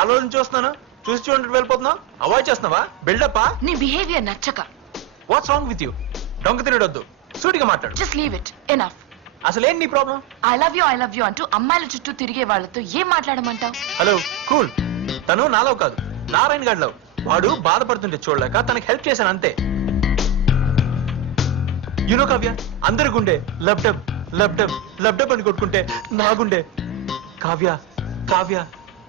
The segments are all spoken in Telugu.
చాలా రోజుల నుంచి చూస్తున్నాను. చూసి చూడండి వెళ్ళిపోతున్నావు. అవాయిడ్ చేస్తున్నావా? బిల్డప్పా? నీ బిహేవియర్ నచ్చక. What's wrong with you? డొంక తిరగొద్దు, సూటిగా మాట్లాడు. Just leave it. ఎనఫ్. అసలు ఏంటి నీ ప్రాబ్లం? ఐ లవ్ యూ అంటూ అమ్మాయిల చుట్టూ తిరిగే వాళ్ళతో ఏం మాట్లాడమంటావు? Hello cool. తను నాలో కాదు, నారాయణ గాడిలో. వాడు బాధపడుతుంటే చూడలేక తనకి హెల్ప్ చేశాను అంతే. యునో కావ్య, అందరి గుండె lub dub lub dub lub dub అని కొట్టుకుంటే నా గుండె కావ్య కావ్య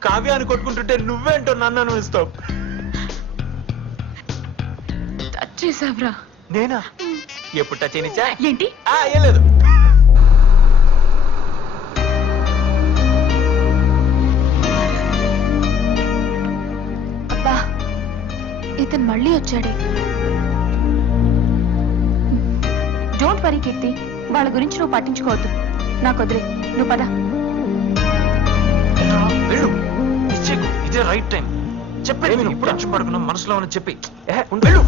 కావ్య అని కొట్టుకుంటుంటే నువ్వేంటో నన్ను అనుభవిస్తావు. టచ్ చేసావ్రా? నేనా? ఎప్పుడు టచ్ అయినిచ్చా? ఏంటి? ఏం లేదు. అబ్బా, ఇతను మళ్ళీ వచ్చాడే. డోంట్ వరీ కీర్తి, వాళ్ళ గురించి నువ్వు పట్టించుకోవద్దు. నాకు వదిలే, నువ్వు పద. వెళ్ళు, ఇచ్చేకు. ఇదే రైట్ టైం. చెప్పే నేను ఇప్పుడు టెన్షన్ పడుకున్నా, మనసులో అని చెప్పి వెళ్ళు.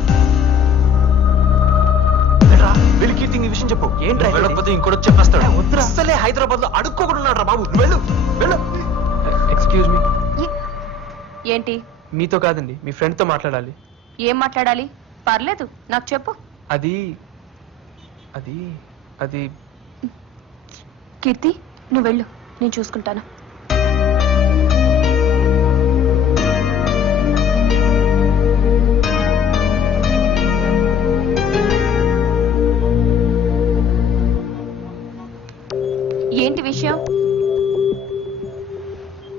వెళ్ళి కీర్తి ఈ విషయం చెప్పు. ఏంటి వెళ్ళకపోతే ఇంకోటి చెప్పేస్తాడు. అసలే హైదరాబాద్ లో అడుక్కోకుండా ఉన్నాడు రా బాబు. వెళ్ళు వెళ్ళు. Excuse me. ఏంటి? మీతో కాదండి, మీ ఫ్రెండ్ తో మాట్లాడాలి. ఏం మాట్లాడాలి? పర్లేదు, నాకు చెప్పు. అది అది అది కీర్తి, నువ్వు వెళ్ళు, నేను చూసుకుంటాను. ఏంటి విషయం?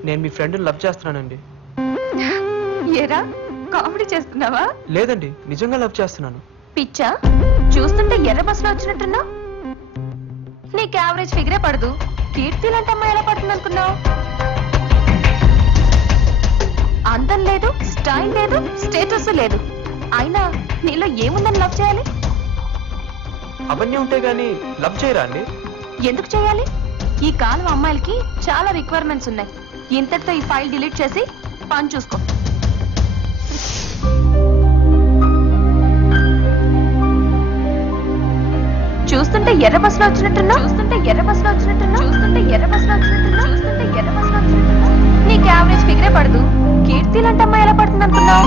నేను మీ ఫ్రెండ్ లవ్ చేస్తున్నానండి. ఏరా, కామెడీ చేస్తున్నావా? లేదండి, నిజంగా లవ్ చేస్తున్నాను. పిచ్చా? చూస్తుంటే ఎర్ర బస్సులో వచ్చినట్టున్నా. నీకు యావరేజ్ ఫిగరే పడదు. కీర్తి లాంటి అమ్మాయి ఎలా పడుతుంది అనుకున్నావు? అందం లేదు, స్టైల్ లేదు, స్టేటస్ లేదు. అయినా నీలో ఏముందని లవ్ చేయాలి? అవన్నీ ఉంటే గానీ లవ్ చేయరా అండి? ఎందుకు చేయాలి? ఈ కాలం అమ్మాయిలకి చాలా రిక్వైర్మెంట్స్ ఉన్నాయి. ఇంతటితో ఈ ఫైల్ డిలీట్ చేసి పని చూసుకో. చూస్తుంటే ఎర్ర బస్సులో వచ్చినట్టున్నా. నీకు యావరేజ్ ఫిగరే పడదు. కీర్తి లాంటి అమ్మాయి ఎలా పడుతుంది అనుకున్నావు?